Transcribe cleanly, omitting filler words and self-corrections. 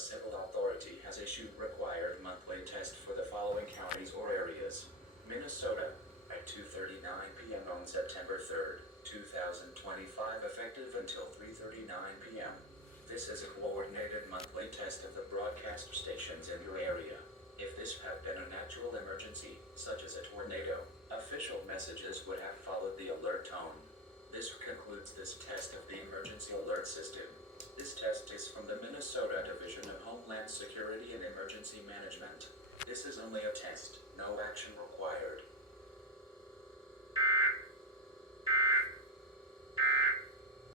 civil authority has issued required monthly test for the following counties or areas. Minnesota, at 2:39 p.m. on September 3rd, 2025, effective until 3:39 p.m. This is a coordinated monthly test of the broadcast stations in your area. If this had been a natural emergency, such as a tornado, official messages would have followed the alert tone. This concludes this test of the emergency alert system. This test is from the Minnesota Division of Homeland Security and Emergency Management. This is only a test, no action required.